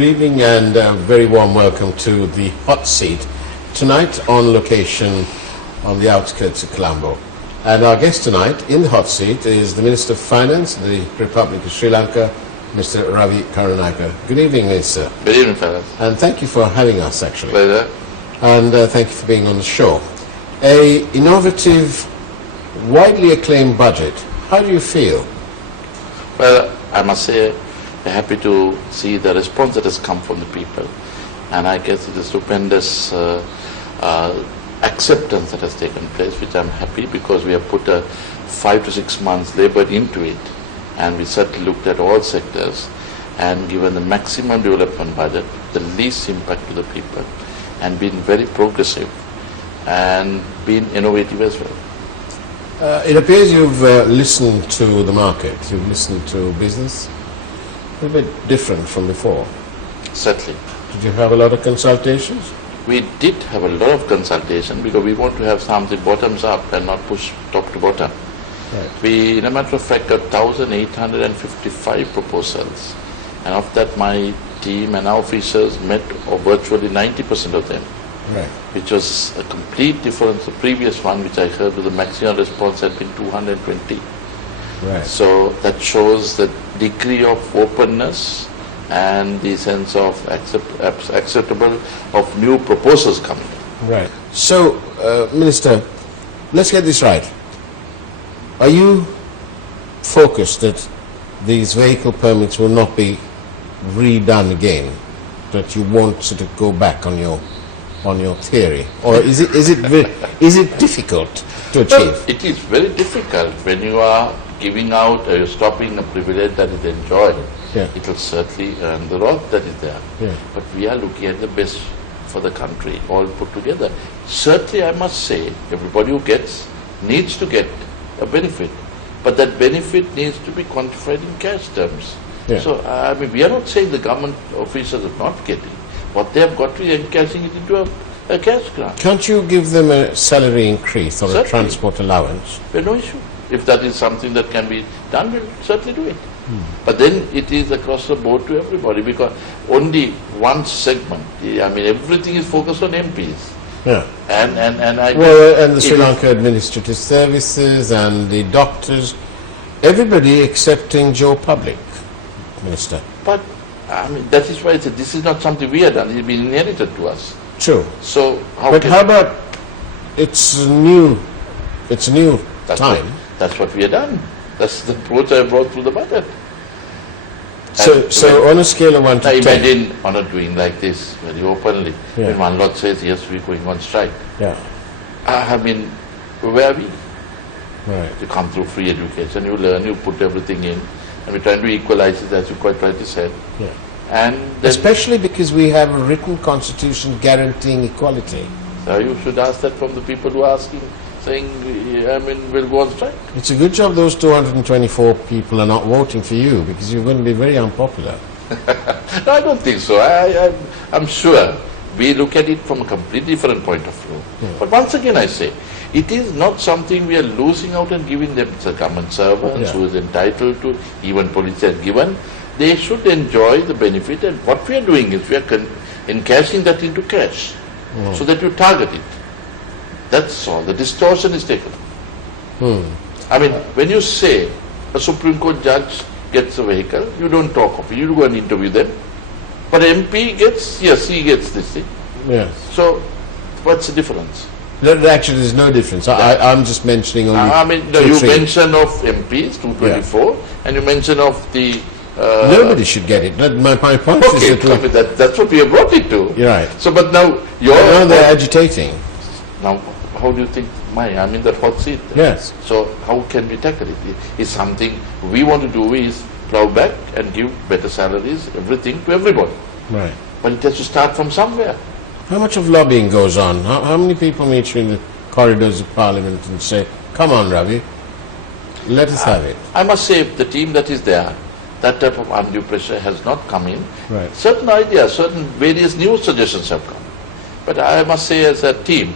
Good evening and a very warm welcome to the Hot Seat. Tonight on location on the outskirts of Colombo. And our guest tonight in the Hot Seat is the Minister of Finance of the Republic of Sri Lanka, Mr. Ravi Karunaka. Good evening, Minister. Good evening, fellas. And thank you for having us, actually. Pleasure. And thank you for being on the show. A innovative, widely acclaimed budget. How do you feel? Well, I must say, I'm happy to see the response that has come from the people. And I guess it is stupendous acceptance that has taken place, which I'm happy because we have put 5 to 6 months labor into it. And we certainly looked at all sectors and given the maximum development budget, the least impact to the people, and been very progressive and been innovative as well. It appears you've listened to the market, you've listened to business. A bit different from before. Certainly. Did you have a lot of consultations? We did have a lot of consultation because we want to have something bottoms up and not push top to bottom. Right. We, in a matter of fact, got 1,855 proposals, and of that my team and our officers met virtually 90% of them, Right. which was a complete difference. The previous one, which I heard with the maximum response, had been 220. Right. So that shows the degree of openness and the sense of acceptable of new proposals coming. Right. So, Minister, let's get this right. Are you focused that these vehicle permits will not be redone again? That you won't sort of go back on your theory, or is it difficult to achieve? Well, it is very difficult when you are giving out, stopping a privilege that is enjoyed. Yeah. It will certainly earn the wrath that is there. Yeah. But we are looking at the best for the country, all put together. Certainly, I must say, everybody who gets needs to get a benefit, but that benefit needs to be quantified in cash terms. Yeah. So, I mean, we are not saying the government officials are not getting. What they have got to be encashing it into a cash grant. Can't you give them a salary increase or Certainly. a transport allowance? Well, no issue. If that is something that can be done, we'll certainly do it. But then it is across the board to everybody, because only one segment, I mean, everything is focused on MPs. Yeah. And the Sri Lanka Administrative Services and the doctors, everybody excepting Joe Public, Minister. But, I mean, that is why I said this is not something we have done, it's been inherited to us. True. So, how about it's new time. That's what we have done. That's the approach I brought through the budget. So on a scale of 1 to 10. Imagine on not doing like this very openly. Yeah. When one lot says, yes, we're going on strike. Yeah. I mean, where are we? Right. You come through free education, you learn, you put everything in, and we're trying to equalize it, as you quite rightly said. Yeah. And then, Especially because we have a written constitution guaranteeing equality. you should ask that from the people who are asking, saying, I mean, we'll go on strike. It's a good job those 224 people are not voting for you, because you're going to be very unpopular. No, I don't think so. I'm sure we look at it from a completely different point of view. Yeah. But once again, I say, it is not something we are losing out and giving them. It's a government servants Yeah. who is entitled to, even police are given. They should enjoy the benefit, and what we are doing is we are encashing that into cash, so that you target it. That's all. The distortion is taken. I mean, when you say a Supreme Court judge gets a vehicle, you don't talk of it, you go and interview them. But MP gets, yes, he gets this thing. Yes. So, what's the difference? Actually, there's no difference. I'm just mentioning only I mean, no, two, you three. mention of MPs, 224, and you mention of the... Nobody should get it. My point Okay, is that's what we have brought it to. You're right. So, but now, Now they're agitating. Now, how do you think I'm in that hot seat? Yes. So, how can we tackle it? It's something we want to do is plow back and give better salaries, everything to everybody. Right. But it has to start from somewhere. How much of lobbying goes on? How many people meet you in the corridors of Parliament and say, come on, Ravi, let us have it? I must say, the team that is there, that type of undue pressure has not come in. Right. Certain ideas, certain various new suggestions have come. But I must say, as a team,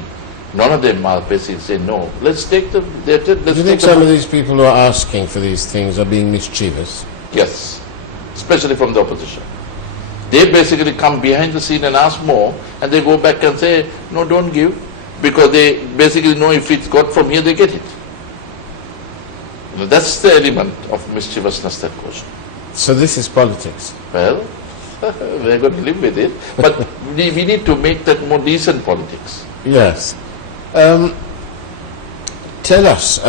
none of them are basically saying, no, let's take them. Do you think some of these people who are asking for these things are being mischievous? Yes, especially from the opposition. They basically come behind the scene and ask more, and they go back and say, no, don't give, because they basically know if it's got from here, they get it. That's the element of mischievousness that goes on. So this is politics. Well, we're going to live with it, but we need to make that more decent politics. Yes. Tell us,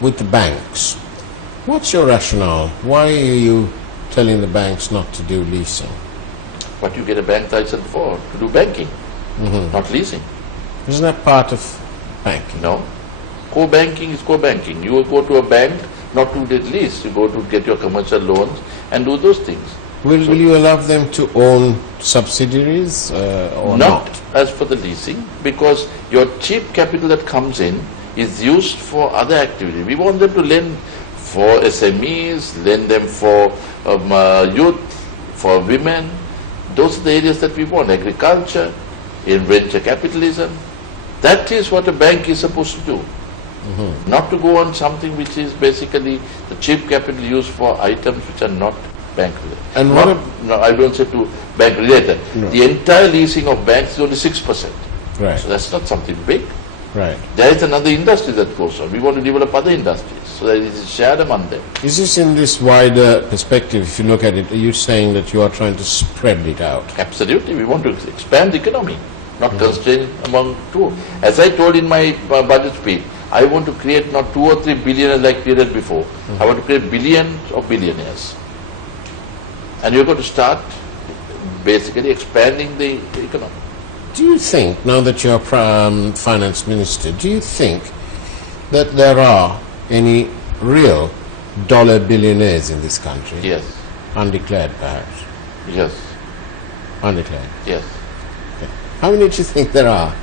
with the banks, what's your rationale? Why are you telling the banks not to do leasing? What you get a bank license for? To do banking, not leasing. Isn't that part of banking? No. Co-banking is co-banking. You will go to a bank not to get lease. You go to get your commercial loans and do those things. Will you allow them to own subsidiaries or not? Not as for the leasing, because your cheap capital that comes in is used for other activities. We want them to lend for SMEs, lend them for youth, for women. Those are the areas that we want. Agriculture, in venture capitalism. That is what a bank is supposed to do. Not to go on something which is basically the cheap capital used for items which are not bank related. And No, I don't say to bank related. No. The entire leasing of banks is only 6%. Right. So that's not something big. Right. There is another industry that goes on. We want to develop other industries so that it is shared among them. Is this in this wider perspective, if you look at it, are you saying that you are trying to spread it out? Absolutely. We want to expand the economy, not constrain among two. As I told in my budget speech, I want to create not 2 or 3 billionaires like created before. I want to create billions of billionaires. And you're going to start basically expanding the economy. Do you think, now that you're finance minister, do you think that there are any real dollar billionaires in this country? Yes. Undeclared, perhaps? Yes. Undeclared. Yes. Okay. How many do you think there are?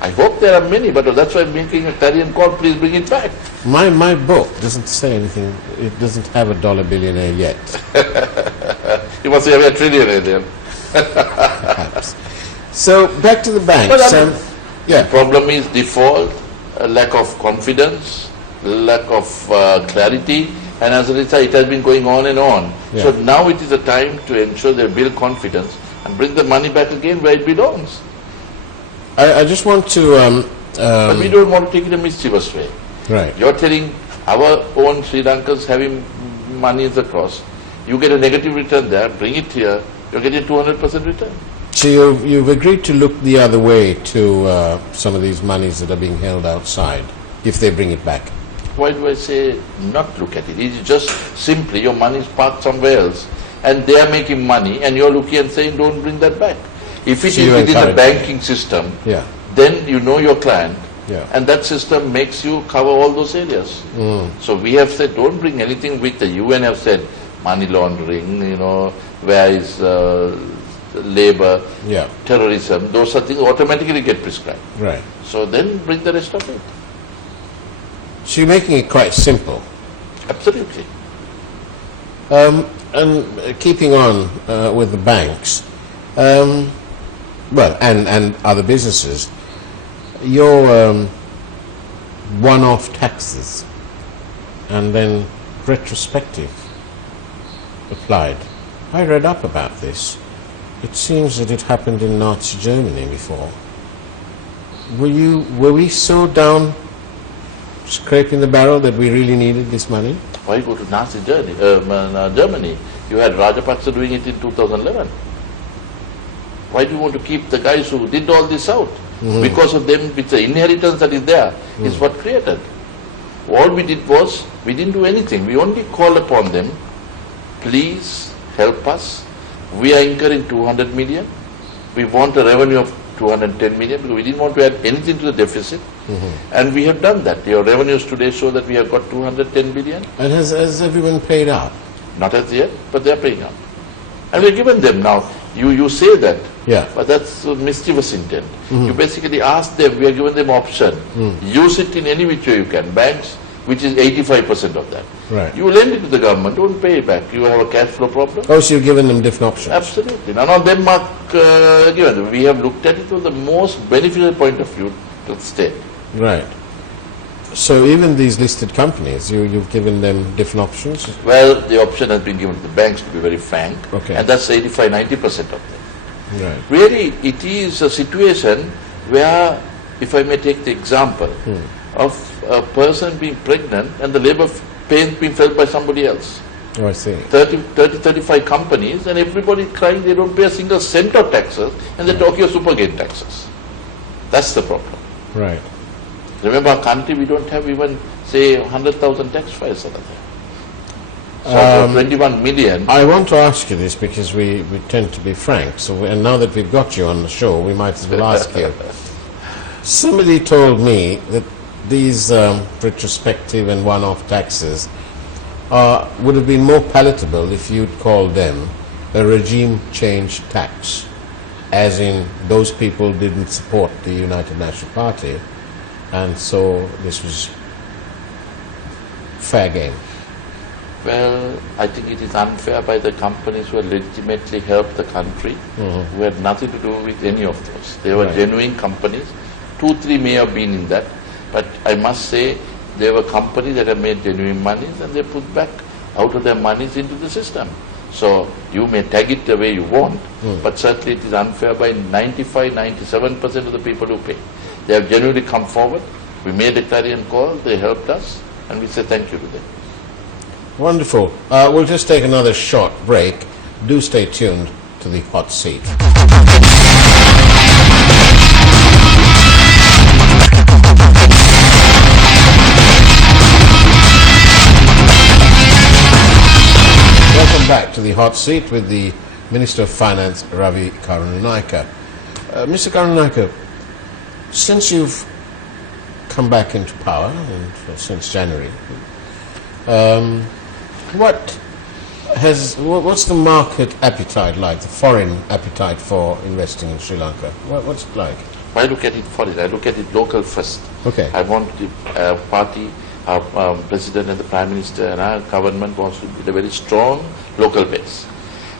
I hope there are many, but that's why I'm making a clarion call. Please bring it back. My book doesn't say anything. It doesn't have a dollar billionaire yet. You must have a trillionaire then. Perhaps. So back to the banks. But I mean, yeah. the problem is default, a lack of confidence, lack of clarity, and as a result, it has been going on and on. Yeah. So now it is a time to ensure they build confidence and bring the money back again where it belongs. I just want to. But we don't want to take it a mischievous way. Right. You're telling our own Sri Lankans having money across, you get a negative return there, bring it here, you're getting a 200% return. So you've agreed to look the other way to some of these monies that are being held outside, if they bring it back. Why do I say not look at it? It is just simply your money is parked somewhere else and they are making money and you're looking and saying don't bring that back. If it So is you within the encourage banking system, Yeah. then you know your client Yeah. and that system makes you cover all those areas. So we have said don't bring anything with the UN have said money laundering, where is labor, Yeah. terrorism, those are things automatically get prescribed. Right. So then bring the rest of it. So you're making it quite simple. Absolutely. And keeping on with the banks, well, and other businesses, your one-off taxes and then retrospective applied. I read up about this. It seems that it happened in Nazi Germany before. Were we so down scraping the barrel that we really needed this money? Why go to Nazi Germany? You had Rajapaksa doing it in 2011. Why do you want to keep the guys who did all this out? Because of them, with the inheritance that is there, is what created. All we did was, we didn't do anything. We only called upon them, please help us. We are incurring 200 million. We want a revenue of 210 million because we didn't want to add anything to the deficit. And we have done that. Your revenues today show that we have got 210 billion. And has everyone paid up? Not as yet, but they are paying up. And we have given them now. You say that, Yeah. but that's a mischievous intent. You basically ask them, we are giving them option. Use it in any which way you can. Banks, which is 85% of that. Right. You lend it to the government, don't pay it back. You have a cash flow problem. Oh, so you've given them different options? Absolutely. None of them are given. We have looked at it from the most beneficial point of view to the state. Right. So even these listed companies, you've given them different options? Well, the option has been given to the banks, to be very frank, Okay. and that's 85-90% of them. Right. Really, it is a situation where, if I may take the example of a person being pregnant and the labor pain being felt by somebody else. Oh, I see. 35 companies, and everybody crying they don't pay a single cent of taxes, and they're talking of super gain taxes. That's the problem. Right. Remember, our country, we don't have even, say, 100,000 tax files. So, 21 million. I want to ask you this because we tend to be frank. So, and now that we've got you on the show, we might as well ask you. Somebody told me that these retrospective and one-off taxes would have been more palatable if you'd called them a regime change tax, as in those people didn't support the United National Party, and so this was fair game. Well, I think it is unfair by the companies who had legitimately helped the country, who had nothing to do with any of those. They were genuine companies. 2-3 may have been in that, but I must say there were companies that have made genuine monies and they put back out of their monies into the system. So you may tag it the way you want, but certainly it is unfair by 95-97% of the people who pay. They have genuinely come forward. We made a clarion call, they helped us, and we say thank you to them. Wonderful. We'll just take another short break. Do stay tuned to the hot seat. Welcome back to the hot seat with the Minister of Finance, Ravi Karunanaika. Mr. Karunanaika, since you've come back into power, and since January, what's the market appetite like, the foreign appetite for investing in Sri Lanka? What's it like? I look at it foreign, I look at it local first. Okay. I want the party, our President and the Prime Minister and our government wants to build a very strong local base.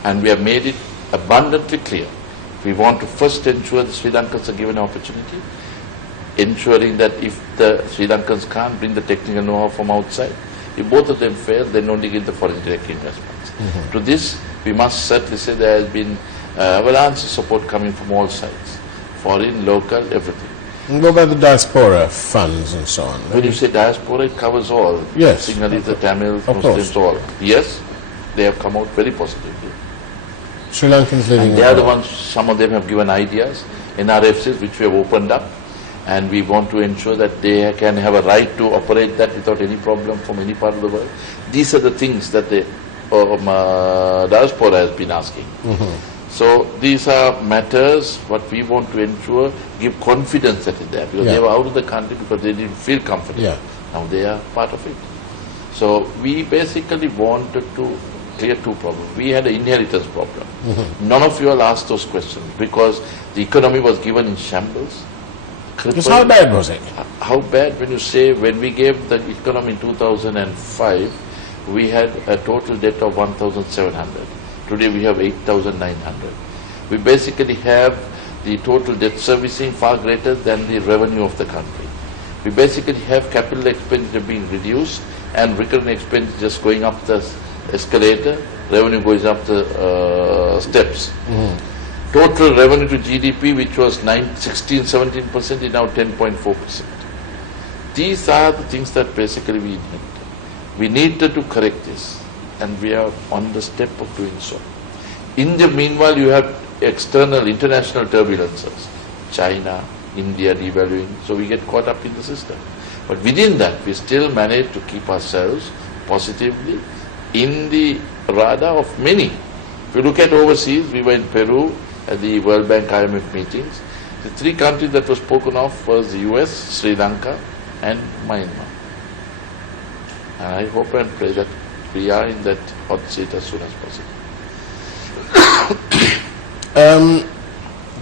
And we have made it abundantly clear. We want to first ensure the Sri Lankans are given an opportunity, ensuring that if the Sri Lankans can't bring the technical know-how from outside, if both of them fail, then only give the foreign direct investments. To this, we must certainly say there has been avalanche support coming from all sides, foreign, local, everything. And what about the diaspora funds and so on? When you say diaspora, it covers all. Yes. Sinhalese, the Tamils, Of Muslims, course. all. Yes, they have come out very positively. Sri Lankans living And they are the abroad. ones, some of them have given ideas, NRFCs, which we have opened up, and we want to ensure that they can have a right to operate that without any problem from any part of the world. These are the things that the diaspora has been asking. So these are matters what we want to ensure, give confidence that is there, because they were out of the country because they didn't feel comfortable. Yeah. Now they are part of it. So we basically wanted to clear two problems. We had an inheritance problem. None of you all asked those questions because the economy was given in shambles. Because how bad was it? How bad when you say, when we gave the economy in 2005, we had a total debt of 1,700. Today we have 8,900. We basically have the total debt servicing far greater than the revenue of the country. We basically have capital expenditure being reduced and recurrent expenditure just going up the escalator, revenue goes up the steps. Total revenue to GDP, which was 16-17%, is now 10.4%. These are the things that basically we need. We needed to correct this, and we are on the step of doing so. In the meanwhile, you have external, international turbulences. China, India devaluing, so we get caught up in the system. But within that, we still manage to keep ourselves positively in the radar of many. If you look at overseas, we were in Peru at the World Bank IMF meetings. The three countries that were spoken of was the US, Sri Lanka and Myanmar. And I hope and pray that we are in that hot seat as soon as possible.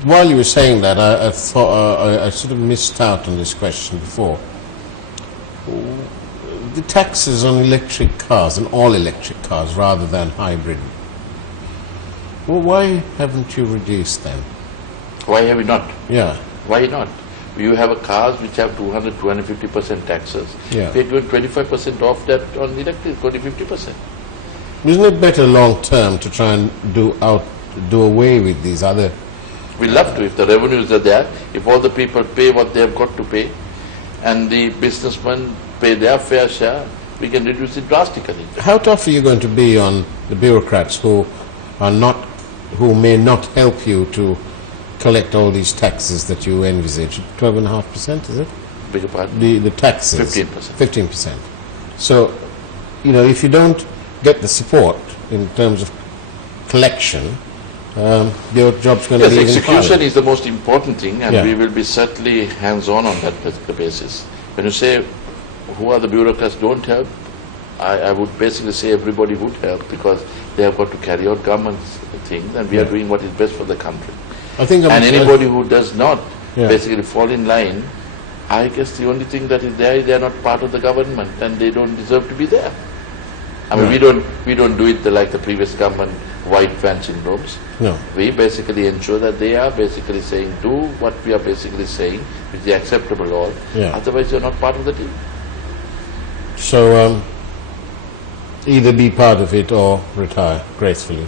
While you were saying that, I thought I sort of missed out on this question before. The taxes on electric cars and all electric cars rather than hybrid. Well, why haven't you reduced them? Why have we not? Yeah. Why not? You have a cars which have 200, 250% taxes. Yeah. They're given 25% off that on electric, 20-50%. Isn't it better long term to try and do away with these other? We love to if the revenues are there, if all the people pay what they have got to pay, and the businessmen pay their fair share, we can reduce it drastically. How tough are you going to be on the bureaucrats who may not help you to collect all these taxes that you envisage? 12.5%, is it? Beg your pardon? The taxes. 15%. 15%. So, if you don't get the support in terms of collection, your job's going to be even execution harder. is the most important thing, and Yeah. we will be certainly hands-on on that particular basis. When you say, who are the bureaucrats don't help, I would basically say everybody would help, because they have got to carry out government's things, and we are doing what is best for the country. I think And anybody who does not Yeah. basically fall in line, I guess the only thing that is there is they are not part of the government, and they don't deserve to be there. I mean, we don't do it like the previous government, white van syndromes. No. We basically ensure that they are basically saying, do what we are basically saying, which is acceptable all. Yeah. Otherwise, you're not part of the team. So, either be part of it or retire gracefully.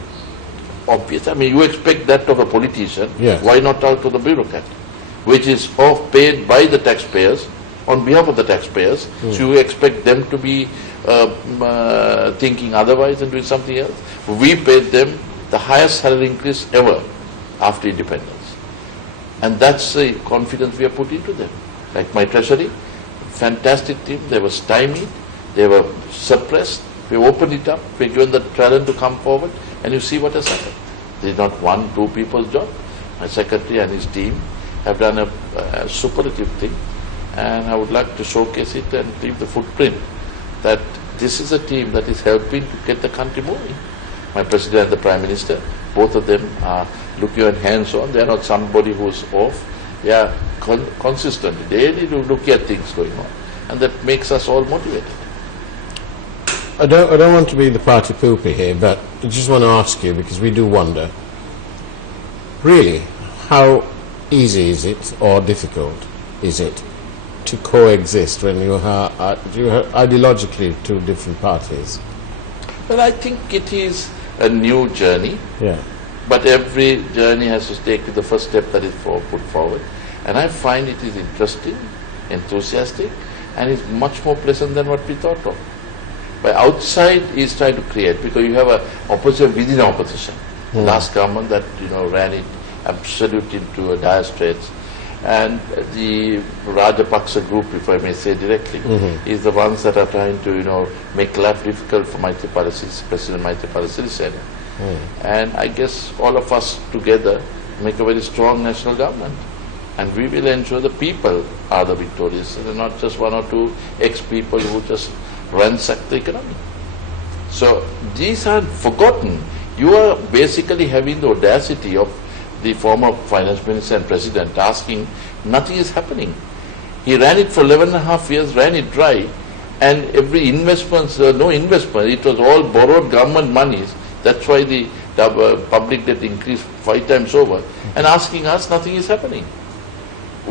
Obvious. I mean, you expect that of a politician. Yes. Why not out of the bureaucrat, which is paid by the taxpayers on behalf of the taxpayers? So you expect them to be thinking otherwise and doing something else? We paid them the highest salary increase ever after independence, and that's the confidence we have put into them. Like my treasury, fantastic team. They were stymied, they were suppressed. We opened it up. We given the talent to come forward, and you see what has happened. This is not 1-2 people's job. My secretary and his team have done a superlative thing, and I would like to showcase it and leave the footprint that this is a team that is helping to get the country moving. My president and the prime minister, both of them are looking at hands-on. They are not somebody who's off. They are consistent. They need to look at things going on, and that makes us all motivated. I don't want to be the party pooper here, but I just want to ask you, because we do wonder, really, how easy is it or difficult is it to coexist when you are ideologically two different parties? Well, I think it is a new journey, Yeah. but every journey has to take the first step that is put forward. And I find it is interesting, enthusiastic, and it's much more pleasant than what we thought of. By outside is trying to create, because you have an opposition within opposition. The last government that ran it absolutely into a dire straits, and the Rajapaksa group, if I may say directly, is the ones that are trying to make life difficult for President Maithripala Sirisena. And I guess all of us together make a very strong national government, and we will ensure the people are the victorious, and not just 1 or 2 ex-people who just ransack the economy. So these are forgotten. You are basically having the audacity of the former finance minister and president asking, nothing is happening. He ran it for 11.5 years, ran it dry, and every investment, no investment, it was all borrowed government monies. That's why the public debt increased 5 times over, and asking us, nothing is happening.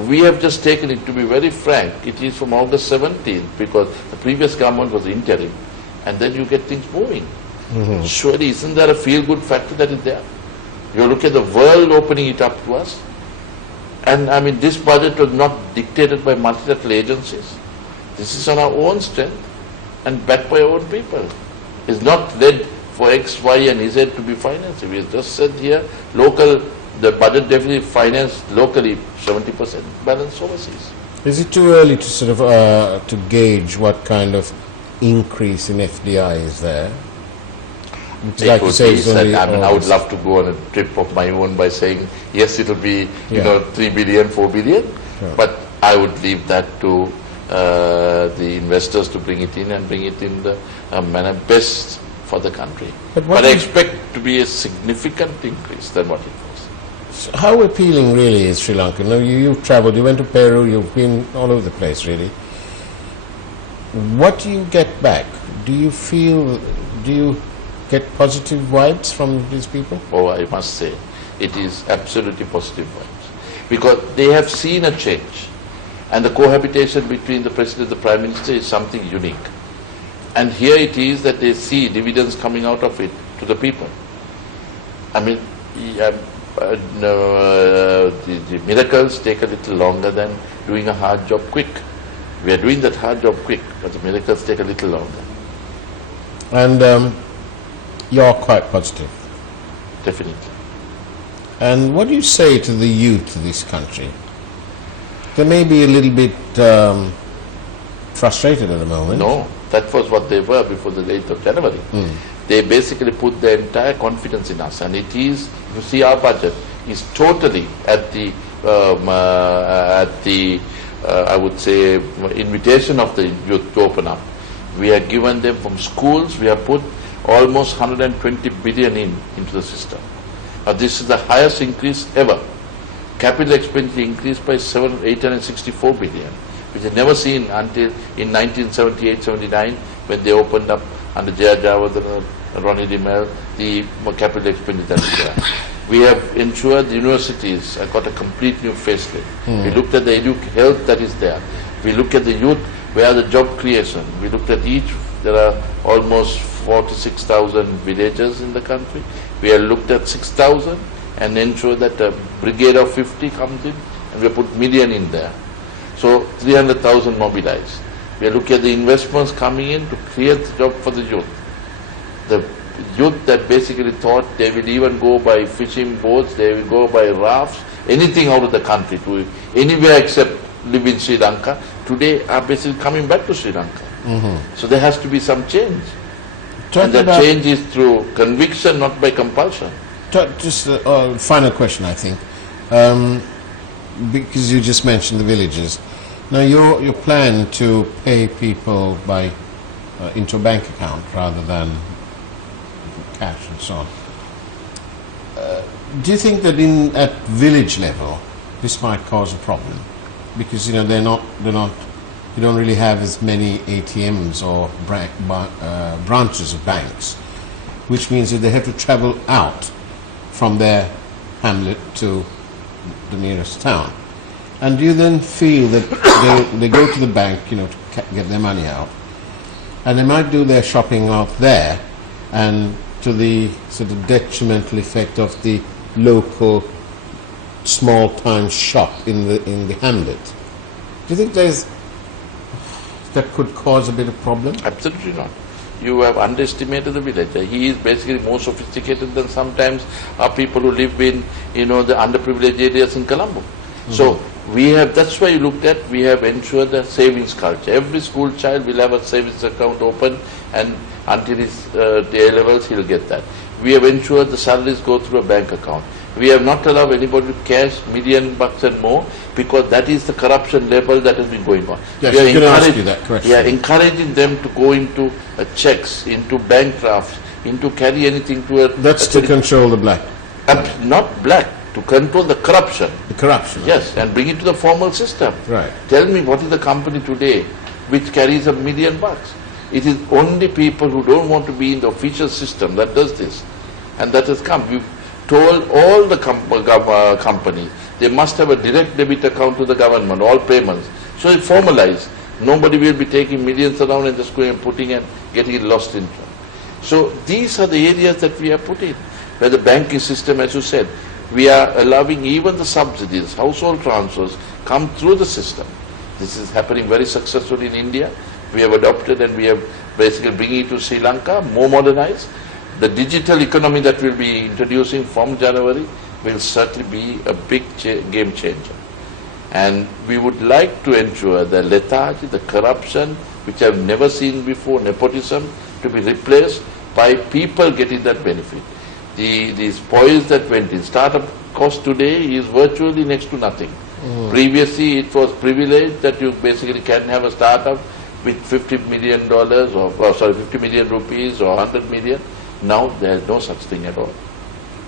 We have just taken it, to be very frank, it is from August 17th, because the previous government was interim, and then you get things moving. Surely, isn't there a feel-good factor that is there? You look at the world opening it up to us, and I mean, this budget was not dictated by multilateral agencies. This is on our own strength and backed by our own people. It's not led for X, Y, and Z to be financed. We have just said here, the budget deficit financed locally, 70% balance overseas. Is it too early to sort of to gauge what kind of increase in FDI is there? It would be said, I would love to go on a trip of my own by saying, yes, it will be 3 billion, 4 billion, but I would leave that to the investors to bring it in and bring it in the manner best for the country. But I expect to be a significant increase than what it was. How appealing really is Sri Lanka? Now you've travelled, you went to Peru, you've been all over the place really. What do you get back? Do you get positive vibes from these people? Oh, I must say, it is absolutely positive vibes. Because they have seen a change. And the cohabitation between the President and the Prime Minister is something unique. And here it is that they see dividends coming out of it to the people. I mean, the miracles take a little longer than doing a hard job quick. We are doing that hard job quick, but the miracles take a little longer. And you're quite positive. Definitely. And what do you say to the youth of this country? They may be a little bit frustrated at the moment. No, that was what they were before the 8th of January. They basically put their entire confidence in us, and it is, you see, our budget is totally at the I would say, invitation of the youth to open up. We have given them from schools, we have put almost 120 billion into the system. This is the highest increase ever. Capital expenditure increased by 864 billion, which is never seen until in 1978-79 when they opened up under Jaya Jawardhan and Ronnie Dimel the capital expenditure there. We have ensured the universities have got a complete new facelift. We looked at the health that is there. We look at the youth, where the job creation. We looked at each, there are almost 46,000 villages in the country. We have looked at 6,000 and ensure that a brigade of 50 comes in, and we have put million in there. So 300,000 mobilized. We are looking at the investments coming in to create the job for the youth. The youth that basically thought they will even go by fishing boats, they will go by rafts, anything out of the country to anywhere except live in Sri Lanka, today are basically coming back to Sri Lanka. So there has to be some change. And that change is through conviction, not by compulsion. Just a final question, I think, because you just mentioned the villages. Now, your plan to pay people by into a bank account rather than cash and so on. Do you think that at village level this might cause a problem? Because you don't really have as many ATMs or branches of banks, which means that they have to travel out from their hamlet to the nearest town. And do you then feel that they go to the bank, to get their money out, and they might do their shopping out there, and to the sort of detrimental effect of the local small-town shop in the hamlet? Do you think that could cause a bit of problem? Absolutely not. You have underestimated the villager. He is basically more sophisticated than sometimes our people who live in, the underprivileged areas in Colombo. So that's why you looked at, we have ensured the savings culture. Every school child will have a savings account open, and until his A levels, he'll get that. We have ensured the salaries go through a bank account. We have not allowed anybody to cash $1 million and more, because that is the corruption level that has been going on. Yes, I'm going to ask you that question. We are encouraging them to go into checks, into bank drafts, into carry anything to a... That's to control the black. Not black, to control the corruption. The corruption. Yes, and bring it to the formal system. Right. Tell me, what is the company today which carries $1 million? It is only people who don't want to be in the official system that does this. And that has come. We've told all the companies they must have a direct debit account to the government, all payments. So it's formalized. Nobody will be taking millions around and just going and putting and getting it lost in. So these are the areas that we have put in. Where the banking system, as you said, we are allowing even the subsidies, household transfers, come through the system. This is happening very successfully in India. We have adopted, and we have basically bringing it to Sri Lanka, more modernized. The digital economy that we'll be introducing from January will certainly be a big game changer. And we would like to ensure the lethargy, the corruption, which I've never seen before, nepotism, to be replaced by people getting that benefit. The spoils that went in, startup cost today is virtually next to nothing. Previously it was privileged that you basically can have a startup with $50 million 50 million rupees or 100 million. Now there is no such thing at all.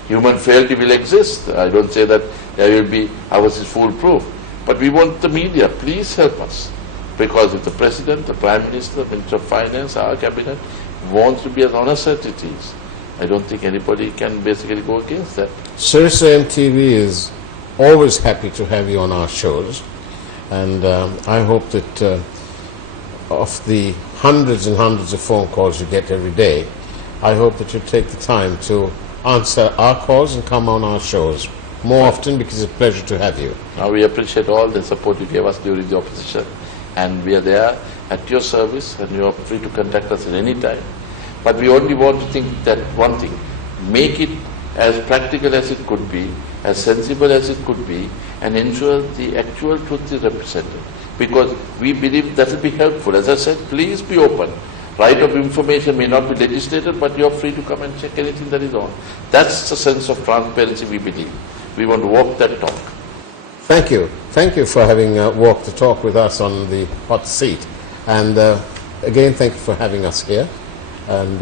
Human frailty will exist. I don't say that there will be, ours is foolproof. But we want the media, please help us. Because if the President, the Prime Minister, the Minister of Finance, our Cabinet wants to be as honest as it is, I don't think anybody can basically go against that. Seat MTV is always happy to have you on our shows. And I hope that of the hundreds and hundreds of phone calls you get every day, I hope that you take the time to answer our calls and come on our shows more often, because it's a pleasure to have you. Now we appreciate all the support you gave us during the opposition, and we are there at your service, and you are free to contact us at any time. But we only want to think that one thing, make it as practical as it could be, as sensible as it could be, and ensure the actual truth is represented. Because we believe that will be helpful. As I said, please be open. Right of information may not be legislated, but you are free to come and check anything that is on. That's the sense of transparency we believe. We want to walk that talk. Thank you. Thank you for having walked the talk with us on the hot seat. And again, thank you for having us here. And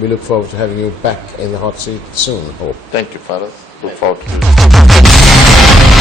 we look forward to having you back in the hot seat soon, I hope. Thank you, Faraz. Look forward to it.